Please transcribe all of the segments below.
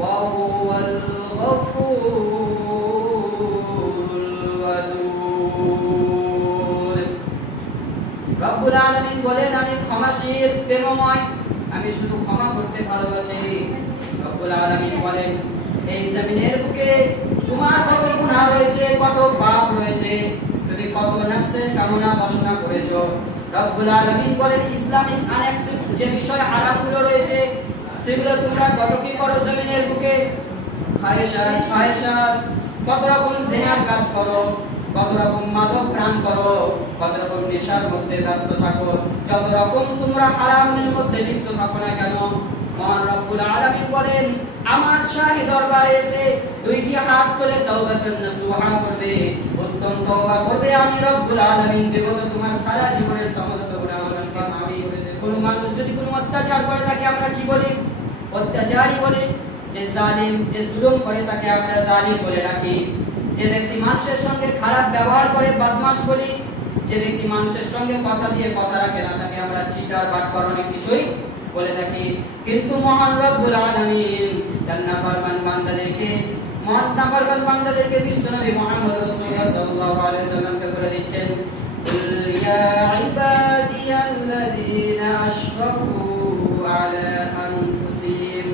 ওয়া হুয়াল গফুরুল ওয়াদুদ। রব্বুল আলামিন বলেন আমি ক্ষমাশীল প্রেমময়, আমি শুধু ক্ষমা করতে ভালোবাসি। রব্বুল আলামিন বলেন এই জমিনের বুকে তোমার কত গুনাহ রয়েছে, কত পাপ রয়েছে, তুমি কত নফসের কামনা বাসনা করেছো। রব্বুল আলামিন বলেন ইসলামিক আনএক্সেপ্ট যে বিষয় হারামগুলো রয়েছে সেগুলো তোমরা কত কি করো জমিনের বুকে। খায়শাত কত রকম জিনার কাজ করো, কত রকম মাদক প্রাণ করো, কত রকম নেশার মধ্যে ব্যস্ত থাকো, যত রকম তোমরা হারামের মধ্যে লিপ্ত থাকো না কেন, মহান রব্বুল আলামিন বলেন আমার শাহী দরবারে এসে দুইটি হাত তুলে তাওবাতুন নাসুহা করবে, উত্তম তওবা করবে, আমি রব্বুল আলামিন বিগত তোমার সারা জীবনের সমস্ত গুনাহগুলো মাফ করে দেব। কোন মানুষ যদি কোনো অত্যাচার করে তাকে আমরা কি বলি? অত্যাচারী বলি। যে জালিম, যে জুলুম করে তাকে আমরা জালিম বলে ডাকি। যে ব্যক্তি মানুষের সঙ্গে খারাপ ব্যবহার করে বদমাশ বলি। যে ব্যক্তি মানুষের সঙ্গে কথা দিয়ে কথা রাখে না তাকে আমরা চিটার বাটপার অনেক কিছুই বলে থাকি। কিন্তু মহান রব্বুল আলামিন নাফরমান বান্দাদেরকে বিশ্বনবী মুহাম্মদ রাসূলুল্লাহ সাল্লাল্লাহু আলাইহি ওয়াসাল্লামকে বলে দিচ্ছেন কুল ইয়া ইবাদিয়াল্লাযীনা আশরাফু আলা আনফুসিহিম।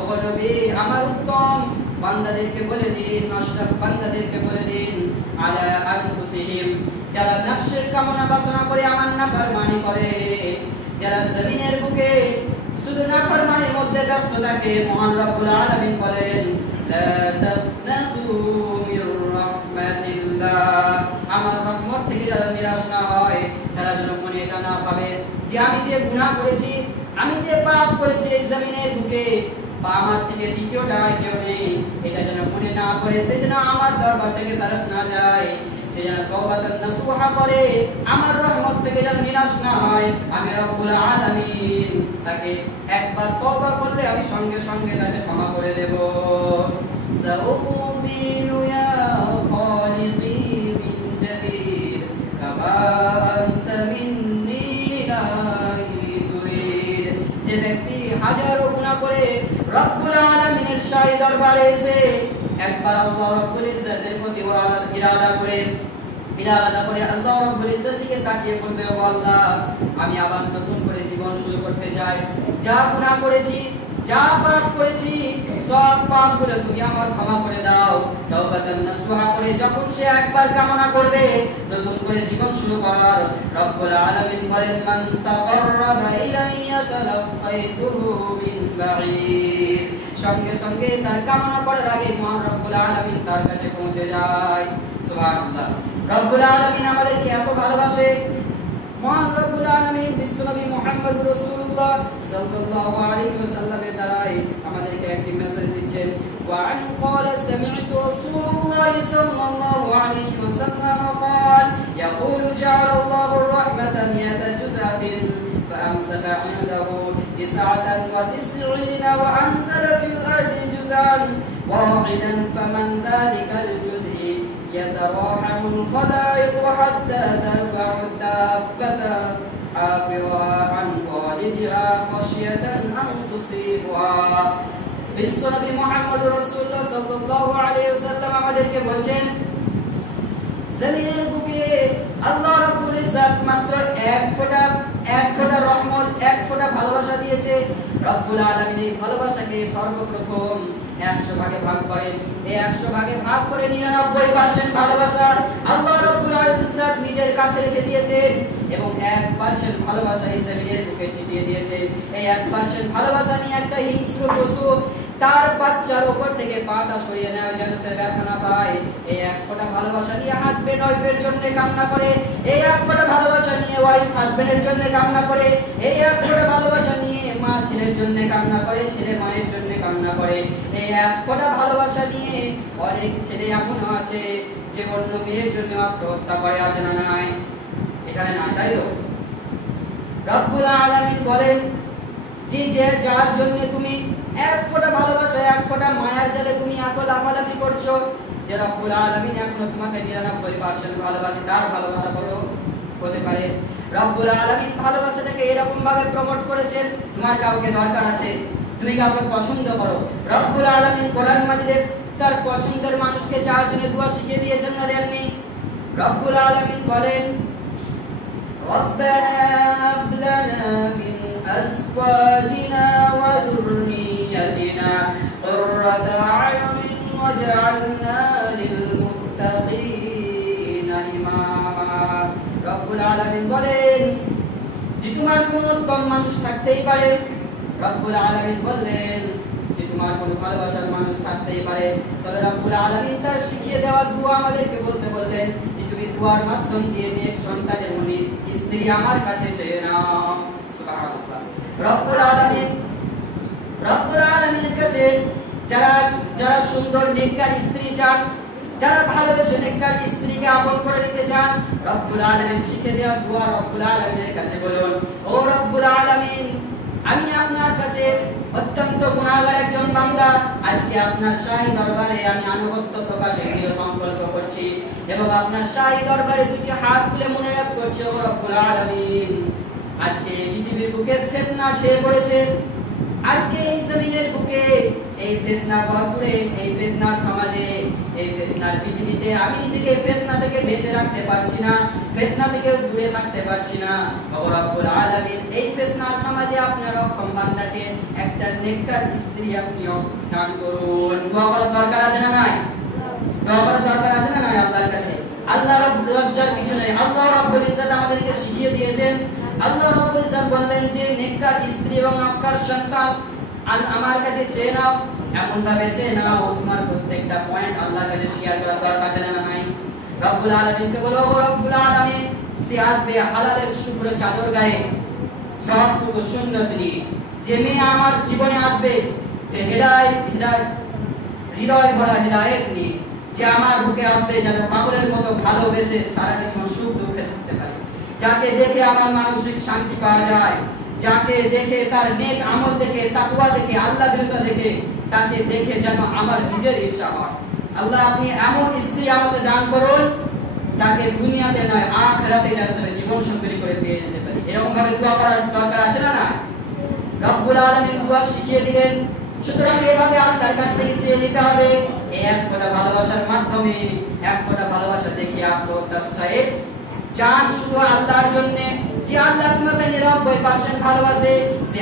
ও নবী আমার উত্তম বান্দাদেরকে বলে দিন, আশরাফ বান্দাদেরকে বলে দিন আলা আনফুসিহিম, যারা নফসের কামনা বাসনা করে আমার নাফরমানি করে, যারা জমিনের বুকে শুধু নাফরমানির মধ্যে ব্যস্ত থাকে। মহান রব্বুল আলামিন বলেন লা তাকনাতু মির রাহমাতিল্লাহ, আমার রহমত থেকে যারা নিরাশ না হয় তারা যেন মনে এটা না ভাবে যে আমি যে গুনাহ করেছি, আমি যে পাপ করেছি এই জমিনের বুকে বা আমার থেকে দ্বিতীয়টা কেউ নেই, এটা যেন মনে না করে, সে যেন আমার দরবার থেকে ফেরত না যায়, সে যেন তাওবাতুন নাসুহা করে, আমার রহমত থেকে যেন নিরাশ না হয়। আমি রব্বুল আলামিন তাকে একবার তওবা করলে আমি সঙ্গে সঙ্গে তাকে ক্ষমা করে দেব। সাউবিনু ইয়া খালিদি মিন জাদিদ কামা আনতা মিন্নি লা তুরিদ। যে ব্যক্তি হাজারো গুনাহ করে রব্বুল আলামিনের শাহী দরবারে এসে একবার আল্লাহ রাব্বুল ইজ্জতের প্রতি ইরাদা করে আল্লাহ রাব্বুল ইজ্জত দিকে তাকিয়ে বলবে ও আল্লাহ আমি আবার নতুন করে জীবন শুরু করতে চাই, যা গুনাহ করেছি, যা পাপ করেছি সব পাপগুলো তুমি আমার ক্ষমা করে দাও। তাওবাতুন নাসুহা করে যখন সে একবার কামনা করবে নতুন করে জীবন শুরু করার, রব্বুল আলামিন বলেন মান তাকাররাবা ইলাইয়া তালাক্কাইতুহু মিন বাঈদ, সঙ্গে সঙ্গে তার কামনা করার আগে মহান রব্বুল আলামিন তার কাছে পৌঁছে যায়। সুবহানাল্লাহ। রব্বুল আলামিন আমাদেরকে এত ভালোবাসে। মহান রব্বুল আলামিন বিশ্বনবী মুহাম্মদ রাসূলুল্লাহ সাল্লাল্লাহু আলাইহি ওয়াসাল্লামের দ্বারাই আমাদেরকে একটি মেসেজ দিচ্ছেন। ওয়া আন ক্বালা সামি'তু রাসূলুল্লাহ সাল্লাল্লাহু আলাইহি ওয়াসাল্লাম ক্বাল ইয়াকুলু জা'আলা আল্লাহু আর-রাহমাতা মি'আতা জুযাতিন فأمسك عنده 99 وأنزل في الأرض جزءا واحدا فمن ذلك الجزء يتراحم الخلائق حتى ترفع الدابة حافظها عن والدها خشية أن تصيبها। বিশ্বনবী মুহাম্মদ রাসূলুল্লাহ সাল্লাল্লাহু আলাইহি ওয়াসাল্লাম আমাদেরকে বলেন জমিনের বুকে আল্লাহ রাব্বুল ইজ্জত মাত্র এক ফোঁটা রহমত, এক ফোঁটা ভালোবাসা দিয়েছে। রব্বুল আলামিন এই ভালোবাসাকে সর্বপ্রথম 100 ভাগে ভাগ করেন। এই 100 ভাগে ভাগ করে 99% ভালোবাসা আল্লাহ রাব্বুল ইজ্জত নিজের কাছে রেখে দিয়েছেন এবং 1% ভালোবাসা এই জমিনের বুকে ছিটিয়ে দিয়েছেন। এই 1% ভালোবাসা নিয়ে একটা হিংস্র পশু তার বাচ্চার উপর থেকে পাটা সরিয়ে নেওয়া যেন সে ব্যথা না পায়, এই এক ফোঁটা ভালোবাসা নিয়ে হাজবেন্ড ওয়াইফের জন্য কামনা করে, এই এক ফোঁটা ভালোবাসা নিয়ে ওয়াইফ হাজবেন্ডের জন্য কামনা করে, এই এক ফোঁটা ভালোবাসা নিয়ে মা ছেলের জন্য কামনা করে, ছেলে মায়ের জন্য কামনা করে। এই এক ফোঁটা ভালোবাসা নিয়ে অনেক ছেলে এমনও আছে যে অন্য মেয়ের জন্য আত্মহত্যা করে, আছে না নাই? এখানে নাই, তাই তো? রব্বুল আলামিন বলেন যে যার জন্য তুমি এক ফোঁটা ভালোবাসা, এক ফোঁটা মায়ার জালে তুমি এত লাফালাফি করছো, যে রব্বুল আলামিন এখনো তোমাকে 99% ভালোবাসে, তার ভালোবাসা কত হতে পারে? রব্বুল আলামিন ভালোবাসাটাকে এরকম ভাবে প্রমোট করেছেন, তোমার কাউকে দরকার আছে, তুমি কাউকে পছন্দ করো। রব্বুল আলামিন কোরআন মাজিদে তার পছন্দের মানুষকে 4 জনের দোয়া শিখিয়ে দিয়েছেন না দেননি? রব্বুল আলামিন বলেন রব্বানা হাব লানা মিন আজওয়াজিনা ওয়া যুররিয়্যাতিনা কুররাতা আ'য়ুনিন ওয়াজ'আলনা লিল মুত্তাকিনা ইমামা। রব্বুল আলামিন বলেন যে তোমার কোন উত্তম মানুষ থাকতেই পারে। রব্বুল আলামিন বললেন যে তোমার কোন ভালোবাসার মানুষ থাকতেই পারে, তবে রব্বুল আলামিন তার শিখিয়ে দেওয়া দোয়া আমাদেরকে বলতে বললেন যে তুমি দোয়ার মাধ্যম দিয়ে নেক সন্তানের মনে স্ত্রী আমার কাছে চেয়ে নাও। সুবহানাল্লাহ। রব্বুল আলামিনের কাছে যারা সুন্দর নেককার স্ত্রী চান, যারা ভালোবেসে নেককার স্ত্রীকে আপন করে নিতে চান, রব্বুল আলামিন শিখে দেওয়া দোয়া রব্বুল আলামিনের কাছে বলুন, ও রব্বুল আলামিন আমি আপনার কাছে অত্যন্ত গুনাহগার একজন বান্দা, আজকে আপনার শাহী দরবারে আমি আনুগত্য প্রকাশের দৃঢ় সংকল্প করছি এবং আপনার শাহী দরবারে দুটি হাত তুলে মুনাজাত করছি, ও রব্বুল আলামিন আজকে পৃথিবীর বুকে ফিতনা ছেয়ে পড়েছে, আজকে এই জমিনের বুকে এই ফিতনা ভরপুরে, এই ফিতনার সমাজে, এই ফিতনার পৃথিবীতে আমি নিজেকে ফিতনা থেকে বেঁচে রাখতে পারছি না, ফিতনা থেকে দূরে থাকতে পারছি না। ও রব্বুল আলামিন এই ফিতনার সমাজে আপনার রক্ষম বান্দাকে একটা নেককার স্ত্রী আপনি দান করুন। দোয়া করার দরকার আছে না নাই? দোয়া করার দরকার আছে না নাই আল্লাহর কাছে? আল্লাহ রাব্বুল লজ্জার কিছু নেই। আল্লাহ রাব্বুল ইজ্জত আমাদেরকে শিখিয়ে দিয়েছেন। আল্লাহ রাব্বুল ইজ্জত বললেন যে নেককার স্ত্রী এবং নেককার সন্তান আমার কাছে চেয়ে নাও, এমন ভাবে চেয়ে নাও তোমার প্রত্যেকটা পয়েন্ট আল্লাহর কাছে শেয়ার করার দরকার আছে না নাই? রব্বুল আলামিনকে বলো, ও রব্বুল আলামিন সে আসবে হালালের শুভ্র চাদর গায়ে, সবটুকু সুন্নত নিয়ে। যে মেয়ে আমার জীবনে আসবে সে হৃদয় ভরা হৃদায়ত নিয়ে, যে আমার বুকে আসবে যেন পাগলের মতো ভালোবেসে সারাদিন সুখ দুঃখে থাকতে পারে, যাকে দেখে আমার মানসিক শান্তি পাওয়া যায়, যাকে দেখে তার নেক আমল দেখে, তাকওয়া দেখে, আল্লাহভীরতা দেখে, তাকে দেখে যেন আমার নিজের ঈর্ষা হয়। আল্লাহ আপনি এমন স্ত্রী আমাকে দান করুন তাকে দুনিয়াতে নয় আখিরাতে যেন তুমি জীবন সঙ্গী করে পেয়ে যেতে পারি। এরকম ভাবে দোয়া করার দরকার আছে না না? রব্বুল আলামিন দোয়া শিখিয়ে দিলেন। সুতরাং এভাবে আল্লাহর কাছ থেকে চেয়ে নিতে হবে। এই এক ফোঁটা ভালোবাসার মাধ্যমে, এক ফোঁটা ভালোবাসা দেখিয়ে আত্মহত্যা সুসাইড চান শুধু আল্লাহর জন্য। যে আল্লাহ তোমাকে 90% ভালোবাসে সে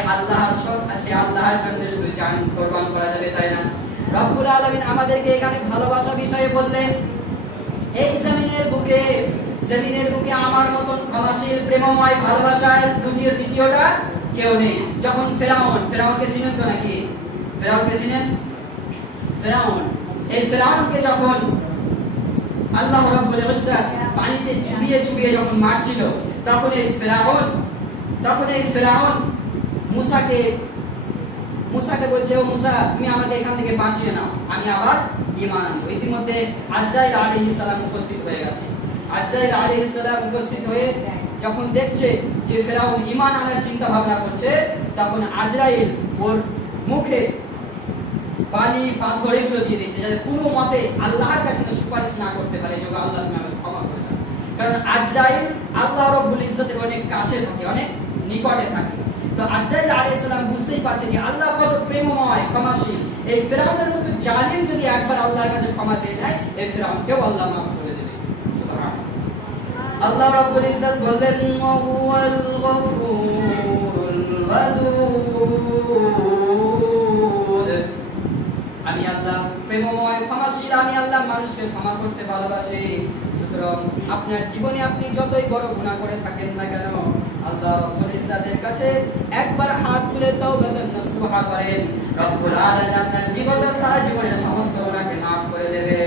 আল্লাহর জন্য শুধু জান কুরবান করা যাবে, তাই না? রব্বুল আলামিন আমাদেরকে এখানে ভালোবাসা বিষয়ে বললেন এই জমিনের বুকে আমার মতন ক্ষমাশীল প্রেমময় ভালোবাসার দ্বিতীয়টা কেউ নেই। যখন ফেরাউনকে চিনেন তো নাকি? ফেরাউনকে চিনেন? এই ফেরাউনকে যখন আল্লাহ রাব্বুল ইজ্জত পানিতে চুবিয়ে যখন মারছিল, তখন এই ফেরাউন মুসাকে বলছে, ও মুসা তুমি আমাকে এখান থেকে বাঁচিয়ে নাও, আমি আবার ঈমান আনবো। ইতিমধ্যে আজরাইল আলাইহিস সালাম উপস্থিত হয়ে গেছে। আজরাইল আলাইহিস সালাম উপস্থিত হয়ে যখন দেখছে যে ফেরাউন ঈমান আনার চিন্তা ভাবনা করছে, তখন আজরাইল ওর মুখে বালি পাথর এগুলো দিয়ে দিচ্ছে যাতে কোনো মতে আল্লাহর কাছে সুপারিশ না করতে পারে যে আল্লাহ তুমি আমাকে ক্ষমা করে দাও। কারণ আজরাইল আল্লাহ রাব্বুল ইজ্জতের অনেক কাছে থাকে, অনেক নিকটে থাকে। তো আজরাইল আলাইহিস সালাম বুঝতেই পারছে যে আল্লাহ কত প্রেমময় ক্ষমাশীল। এই ফেরাউনের মতো জালিম যদি একবার আল্লাহর কাছে ক্ষমা চেয়ে নেয়, এই ফেরাউনকেও আল্লাহ মাফ করে দেবে। সুবহানাল্লাহ। আল্লাহ রাব্বুল ইজ্জত বললেন ওয়া হুয়াল গফুরুল ওয়াদুদ, আমি আল্লাহ প্রেমময় ক্ষমাশীল, আমি আল্লাহ মানুষকে ক্ষমা করতে ভালোবাসি। সুতরাং আপনার জীবনে আপনি যতই বড় গুনাহ করে থাকেন না কেন, আল্লাহ রাব্বুল ইজ্জতের কাছে একবার হাত তুলে তাওবাতান নাসুহা করেন, রব্বুল আলামিন আপনার বিগত সারা জীবনের সমস্ত গুনাহকে মাফ করে দেবে।